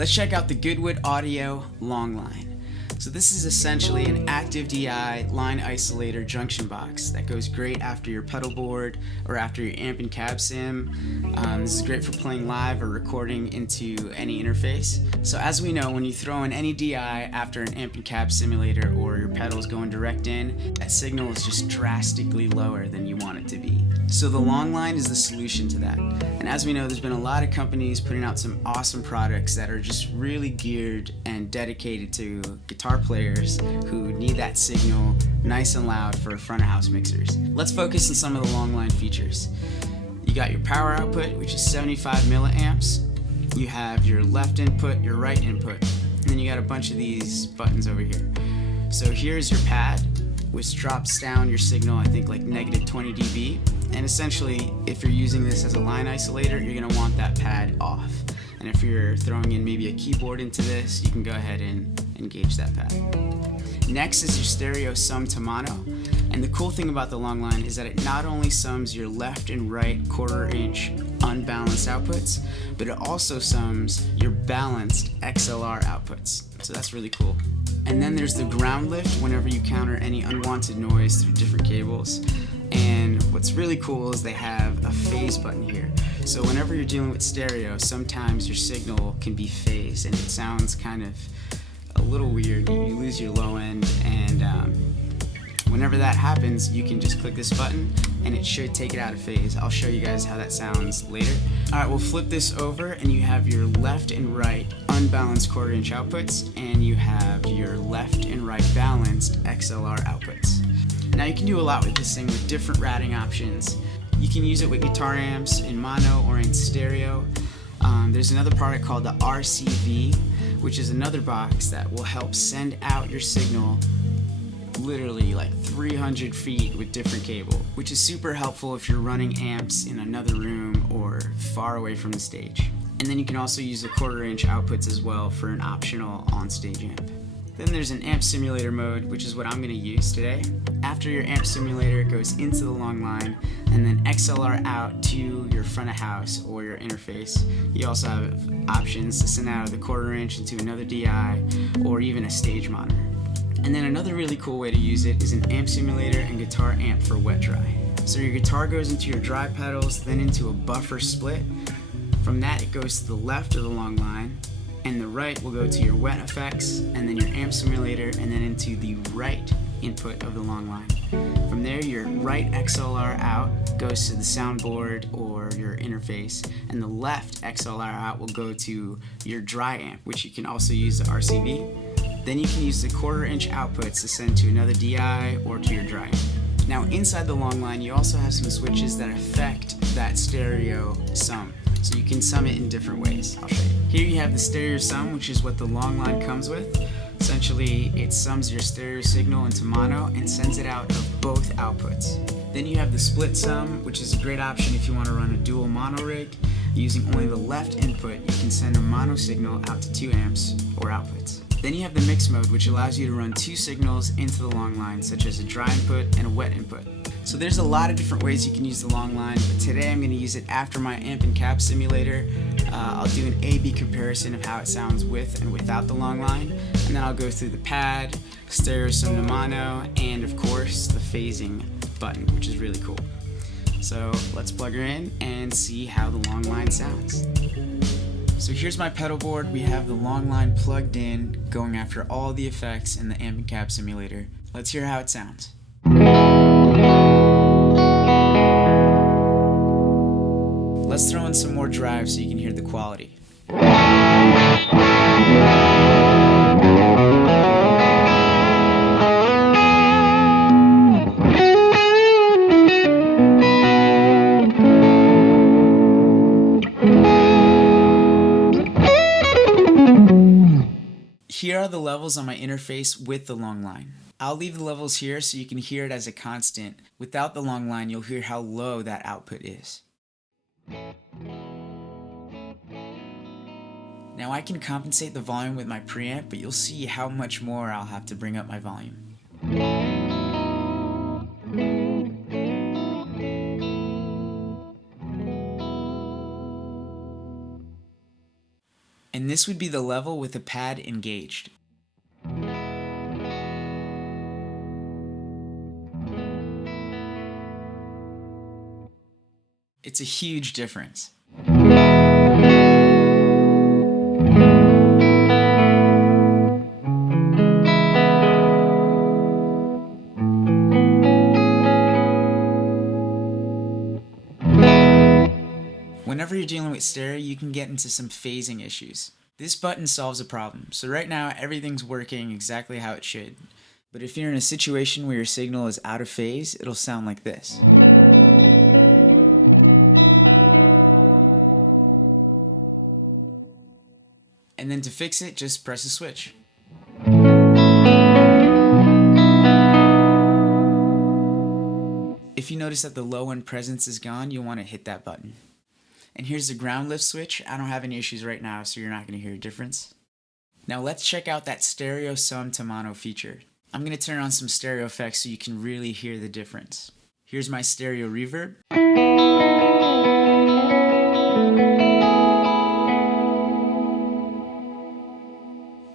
Let's check out the Goodwood Audio Long Line. So this is essentially an active DI line isolator junction box that goes great after your pedal board or after your amp and cab sim. This is great for playing live or recording into any interface. So as we know, when you throw in any DI after an amp and cab simulator or your pedals going direct in, that signal is just drastically lower than you want it to be. So the long line is the solution to that. And as we know, there's been a lot of companies putting out some awesome products that are just really geared and dedicated to guitar players who need that signal nice and loud for front of house mixers. Let's focus on some of the long line features. You got your power output, which is 75 milliamps. You have your left input, your right input, and then you got a bunch of these buttons over here. So here's your pad, which drops down your signal, I think like negative 20 dB. And essentially, if you're using this as a line isolator, you're gonna want that pad off. And if you're throwing in maybe a keyboard into this, you can go ahead and engage that pad. Next is your stereo sum to mono. And the cool thing about the long line is that it not only sums your left and right 1/4 inch unbalanced outputs, but it also sums your balanced XLR outputs. So that's really cool. And then there's the ground lift whenever you counter any unwanted noise through different cables. And what's really cool is they have a phase button here. So whenever you're dealing with stereo, sometimes your signal can be phased and it sounds kind of a little weird. You lose your low end, and whenever that happens, you can just click this button and it should take it out of phase. I'll show you guys how that sounds later. Alright, we'll flip this over and you have your left and right unbalanced 1/4 inch outputs, and you have your left and right balanced XLR outputs. Now you can do a lot with this thing with different routing options. You can use it with guitar amps in mono or in stereo. There's another product called the RCV, which is another box that will help send out your signal literally like 300 feet with different cable, which is super helpful if you're running amps in another room or far away from the stage. And then you can also use the 1/4 inch outputs as well for an optional on-stage amp. Then there's an amp simulator mode, which is what I'm going to use today. After your amp simulator, it goes into the long line and then XLR out to your front of house or your interface. You also have options to send out of the 1/4 inch into another DI or even a stage monitor. And then another really cool way to use it is an amp simulator and guitar amp for wet dry. So your guitar goes into your dry pedals, then into a buffer split. From that it goes to the left of the long line, and the right will go to your wet effects, and then your amp simulator, and then into the right input of the long line. From there, your right XLR out goes to the soundboard or your interface, and the left XLR out will go to your dry amp, which you can also use the RCV. Then you can use the 1/4 inch outputs to send to another DI or to your dry amp. Now inside the long line, you also have some switches that affect that stereo sum. So you can sum it in different ways. I'll show you. Here you have the stereo sum, which is what the long line comes with. Essentially, it sums your stereo signal into mono and sends it out of both outputs. Then you have the split sum, which is a great option if you want to run a dual mono rig. Using only the left input, you can send a mono signal out to 2 amps or outputs. Then you have the mix mode, which allows you to run 2 signals into the long line, such as a dry input and a wet input. So there's a lot of different ways you can use the long line, but today I'm going to use it after my amp and cab simulator. I'll do an A/B comparison of how it sounds with and without the long line, and then I'll go through the pad, stereo sum to mono, and of course the phasing button, which is really cool. So let's plug her in and see how the long line sounds. So here's my pedal board. We have the long line plugged in, going after all the effects in the amp and cab simulator. Let's hear how it sounds. Let's throw in some more drive so you can hear the quality. Here are the levels on my interface with the long line. I'll leave the levels here so you can hear it as a constant. Without the long line, you'll hear how low that output is. Now I can compensate the volume with my preamp, but you'll see how much more I'll have to bring up my volume. In this This would be the level with the pad engaged. It's a huge difference. Whenever you're dealing with stereo, you can get into some phasing issues. This button solves a problem. So right now, everything's working exactly how it should. But if you're in a situation where your signal is out of phase, it'll sound like this. And then to fix it, just press a switch. If you notice that the low end presence is gone, you'll want to hit that button. And here's the ground lift switch. I don't have any issues right now, so you're not going to hear a difference. Now let's check out that stereo sum to mono feature. I'm going to turn on some stereo effects so you can really hear the difference. Here's my stereo reverb.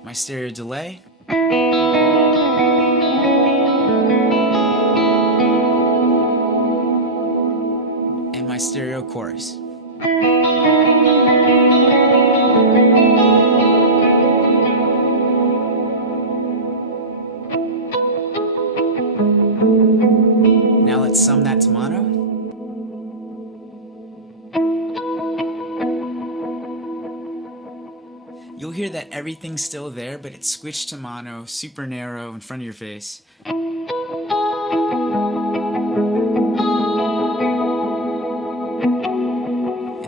My stereo delay. And my stereo chorus. Now let's sum that to mono. You'll hear that everything's still there, but it's switched to mono, super narrow in front of your face. And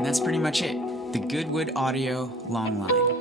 that's pretty much it. The Goodwood Audio Long Line.